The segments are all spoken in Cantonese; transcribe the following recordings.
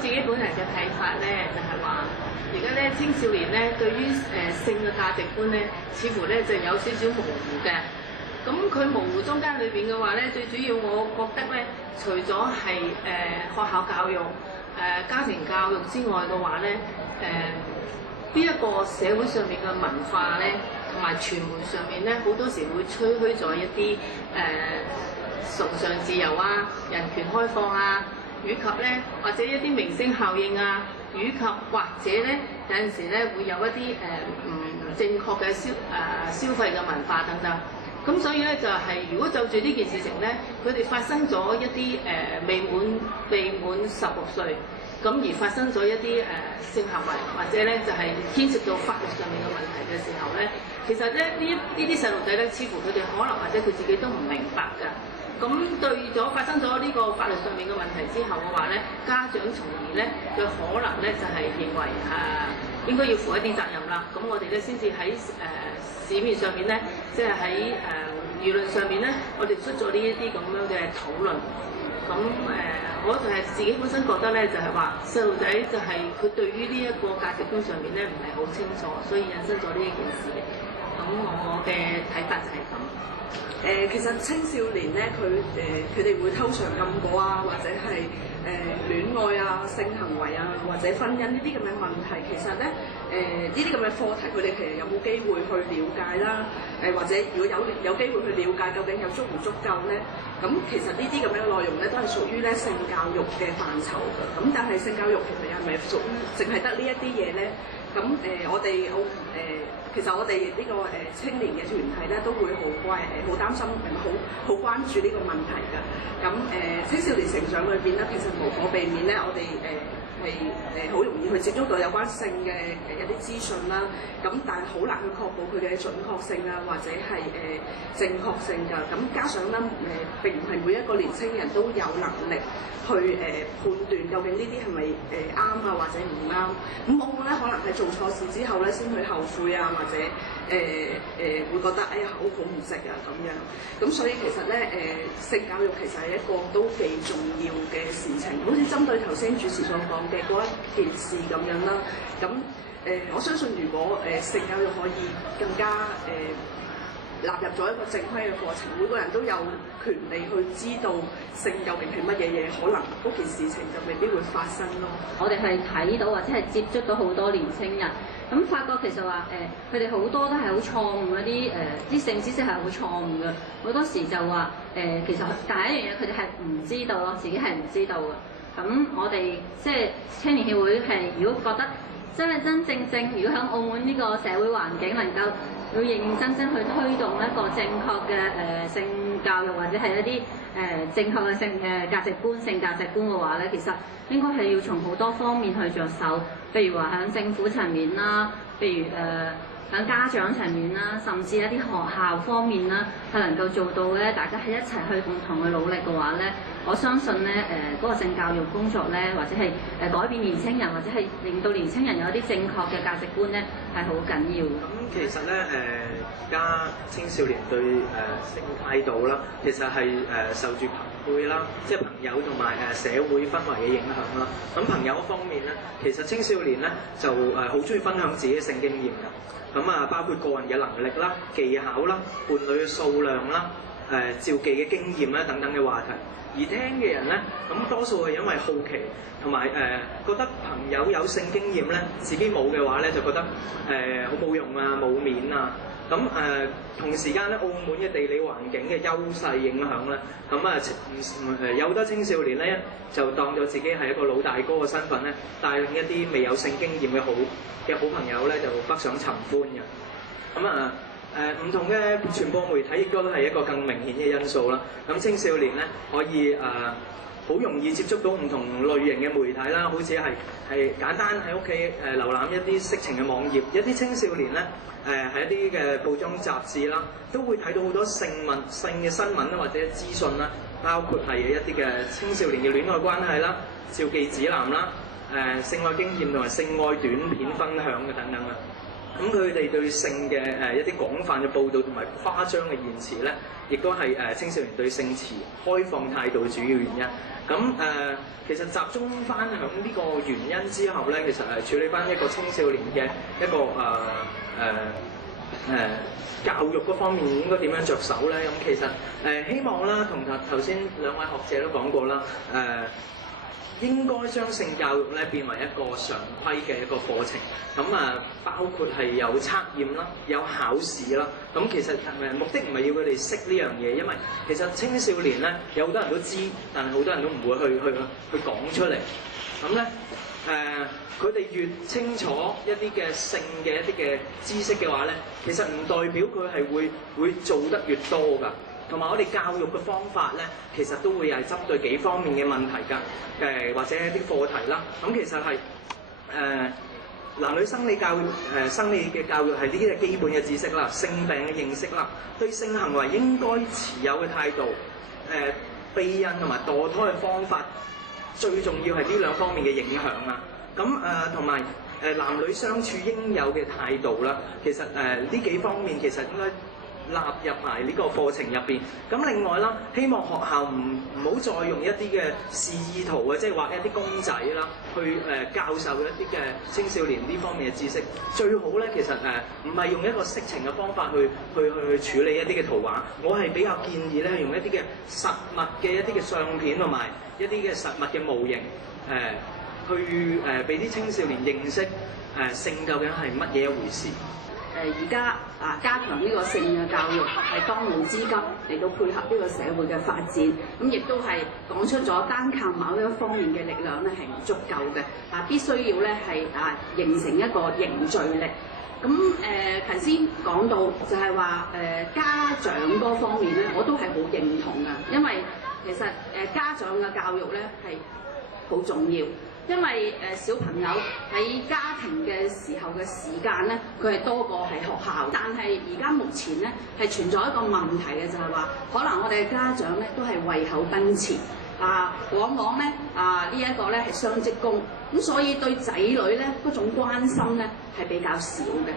自己本人嘅睇法咧，就係話，而家咧青少年咧對於性嘅價值觀咧，似乎咧就有少少模糊嘅。咁佢模糊中間裏邊嘅話咧，最主要我覺得咧，除咗係學校教育、家庭教育之外嘅話咧，呢一個社會上面嘅文化咧，同埋傳媒上面咧，好多時會吹噓咗一啲崇尚自由啊、人權開放啊，以及咧或者一啲明星效應啊，以及或者咧有陣時咧會有一啲唔正確嘅消費嘅文化等等。咁所以咧就係、如果就住呢件事情咧，佢哋發生咗一啲未滿16歲，咁而發生咗一啲性行為，或者咧就係、牽涉到法律上面嘅問題嘅時候咧，其實咧呢啲細路仔咧，似乎佢哋可能或者佢自己都唔明白㗎。咁對咗發生咗呢個法律上面嘅問題之後嘅話咧，家長從而咧佢可能咧就係、認為應該要負一啲責任啦。咁我哋咧先至喺市面上面咧，即係喺輿論上面咧，我哋出咗呢一啲咁樣嘅討論。咁我就係自己本身覺得咧，就係話細路仔就係佢對於呢一個價值觀上面咧唔係好清楚，所以引申咗呢一件事。咁我嘅睇法就係咁。其實青少年咧，佢哋會偷嘗禁果啊，或者係戀愛啊、性行為啊，或者婚姻呢啲咁嘅問題，其實咧呢啲咁嘅課題，佢哋其實有冇機會去了解啦？或者如果有機會去了解，究竟有足唔足夠咧？咁其實呢啲咁樣內容咧，都係屬於咧性教育嘅範疇嘅。咁但係性教育其實係咪屬於淨係得呢一啲嘢咧？咁其實我哋呢個青年嘅團體咧，都會好擔心，好關注呢個問題㗎。咁青少年成長裏邊咧，其實無可避免咧，我哋係好容易去接觸到有關性嘅一啲資訊啦。咁但係好難去確保佢嘅準確性啊，或者係正確性㗎。咁加上咧並唔係每一個年青人都有能力去判斷究竟呢啲係咪啱啊，或者唔啱。咁往往咧可能係做錯事之後咧，先去後悔啊，或者會覺得哎呀好唔值啊咁樣。咁所以其實咧性教育其實係一個都幾重要嘅事情。好似針對頭先主持所講嘅嗰一件事咁樣啦。咁我相信如果性教育可以更加納入咗一個正規嘅課程，每個人都有權利去知道性究竟係乜嘢嘢，可能嗰件事情就未必會發生咯。我哋係睇到或者係接觸到好多年青人，咁發覺其實話佢哋好多都係好錯誤嗰啲性知識係好錯誤嘅，好多時就話其實第一樣嘢佢哋係唔知道咯，自己係唔知道嘅。咁我哋即係青年協會係如果覺得真正，如果喺澳門呢個社會環境能夠要認認真去推動一個正確嘅性教育，或者係一啲正確嘅性價值觀嘅話咧，其實應該係要從好多方面去着手，譬如話喺政府層面啦，譬如喺家長層面啦，甚至一啲學校方面啦，係能夠做到咧，大家係一齊去共同去努力嘅話咧，我相信咧嗰個性教育工作咧，或者係改變年青人，或者係令到年青人有一啲正確嘅價值觀咧，係好緊要。咁其實咧而家青少年對性態度啦，其實係受住朋輩啦，即係朋友同埋社會氛圍嘅影響啦。咁朋友方面咧，其實青少年咧就好中意分享自己嘅性經驗㗎。咁包括個人嘅能力啦、技巧啦、伴侶嘅數量啦、召妓嘅經驗啦等等嘅話題。而聽嘅人咧，咁多數係因為好奇，同埋覺得朋友有性經驗咧，自己冇嘅話咧，就覺得好冇用啊、冇面啊。咁同時間咧，澳門嘅地理環境嘅優勢影響咧，咁有好多青少年咧就當咗自己係一個老大哥嘅身份咧，帶領一啲未有性經驗嘅好朋友咧，就北上尋歡嘅。咁唔同嘅傳播媒體亦都係一個更明顯嘅因素啦。咁青少年咧可以好容易接觸到唔同類型嘅媒體啦，好似係簡單喺屋企瀏覽一啲色情嘅網頁，一啲青少年咧喺一啲嘅報章雜誌啦，都會睇到好多性嘅新聞啦或者資訊啦，包括係一啲嘅青少年嘅戀愛關係啦、召妓指南啦、性愛經驗同埋性愛短片分享嘅等等啦。咁佢哋對性嘅一啲廣泛嘅報導同埋誇張嘅言辭咧，亦都係青少年對性持開放態度嘅主要原因。咁其實集中翻響呢個原因之後咧，其實處理翻一個青少年嘅一個教育嗰方面應該點樣着手咧？咁其實希望啦，同頭先兩位學者都講過啦，應該將性教育咧變為一個常規嘅一個課程，咁包括係有測驗啦，有考試啦。咁其實目的唔係要佢哋識呢樣嘢，因為其實青少年咧有好多人都知，但係好多人都唔會去講出嚟。咁咧佢哋越清楚一啲嘅性嘅一啲嘅知識嘅話咧，其實唔代表佢係會做得越多㗎。同埋我哋教育嘅方法咧，其實都會係針對幾方面嘅問題㗎，或者一啲課題啦。咁其實係男女生理教育，生理嘅教育係呢啲係基本嘅知識啦，性病嘅認識啦，對性行為應該持有嘅態度，避孕同埋墮胎嘅方法，最重要係呢兩方面嘅影響啦。咁同埋男女相處應有嘅態度啦，其實呢幾方面其實應該納入埋呢個課程入邊。咁另外啦，希望學校唔好再用一啲嘅示意圖啊，即係畫一啲公仔啦，去教授一啲嘅青少年呢方面嘅知識。最好咧，其實唔係用一個色情嘅方法去處理一啲嘅圖畫。我係比較建議咧，用一啲嘅實物嘅一啲嘅相片同埋一啲嘅實物嘅模型，去俾啲青少年認識性究竟係乜嘢一回事。而家加強呢個性嘅教育係當務之急，嚟到配合呢個社會嘅發展，咁亦都係講出咗單靠某一方面嘅力量咧係唔足夠嘅，必須要咧係形成一個凝聚力。咁頭先講到就係話家長嗰方面咧，我都係好認同㗎，因為其實家長嘅教育咧係好重要。因為小朋友喺家庭嘅時候嘅時間咧，佢係多過喺學校。但係而家目前咧係存在一個問題嘅，就係話可能我哋嘅家長咧都係為口奔馳，往往咧呢一個咧係雙職工，咁所以對仔女咧嗰種關心咧係比較少嘅。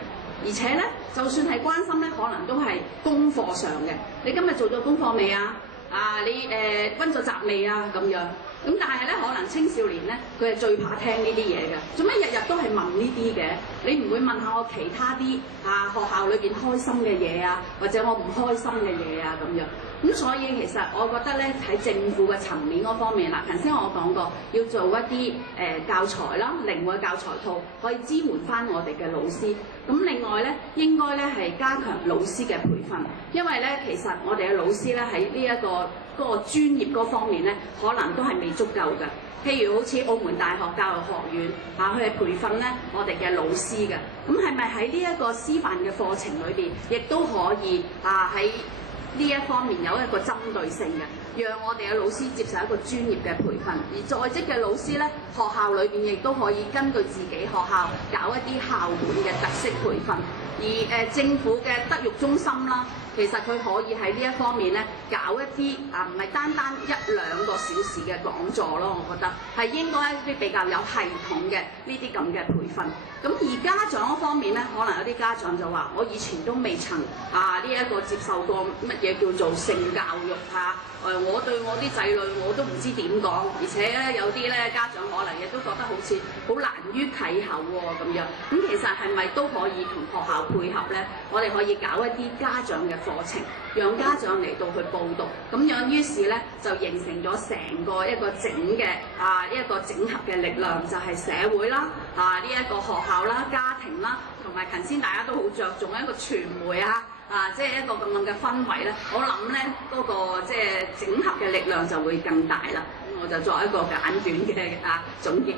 而且咧，就算係關心咧，可能都係功課上嘅。你今日做咗功課未啊？你溫咗習未啊？咁樣。咁但係咧，可能青少年咧，佢係最怕聽呢啲嘢嘅。做咩日日都係問呢啲嘅？你唔會問下我其他啲學校裏邊開心嘅嘢啊，或者我唔開心嘅嘢啊咁樣。咁所以其實我覺得咧，喺政府嘅層面嗰方面啦，頭先我講過要做一啲教材啦，靈活嘅教材套，可以支援翻我哋嘅老師。咁另外咧，應該咧係加強老師嘅培訓，因為咧其實我哋嘅老師咧喺呢一個嗰個專業嗰方面咧，可能都係未足夠嘅。譬如好似澳門大學教育學院佢係培訓咧我哋嘅老師嘅。咁係咪喺呢一個師範嘅課程裏邊，亦都可以喺呢一方面有一個針對性嘅，讓我哋嘅老師接受一個專業嘅培訓，而在職嘅老師咧，學校裏邊亦都可以根據自己學校搞一啲校本嘅特色培訓，而政府嘅德育中心啦，其實佢可以喺呢一方面咧搞一啲唔係單單1-2個小時嘅講座咯，我覺得係應該一啲比較有系統嘅呢啲咁嘅培訓。咁而家長嗰方面咧，可能有啲家長就話：我以前都未曾呢一個接受過乜嘢叫做性教育我對我啲仔女我都唔知點講，而且咧有啲咧家長可能亦都覺得好似好難於啟口喎咁樣。咁其實係咪都可以同學校配合咧？我哋可以搞一啲家長嘅課程，讓家長嚟到去報讀，咁樣於是咧就形成咗成個一個整嘅一個整合嘅力量，就係社會啦呢一個學校啦、家庭啦，同埋頭先大家都好着重一個傳媒即係一個咁樣嘅氛圍咧，我諗咧嗰個即係整合嘅力量就會更大啦。我就作一個簡短嘅總結。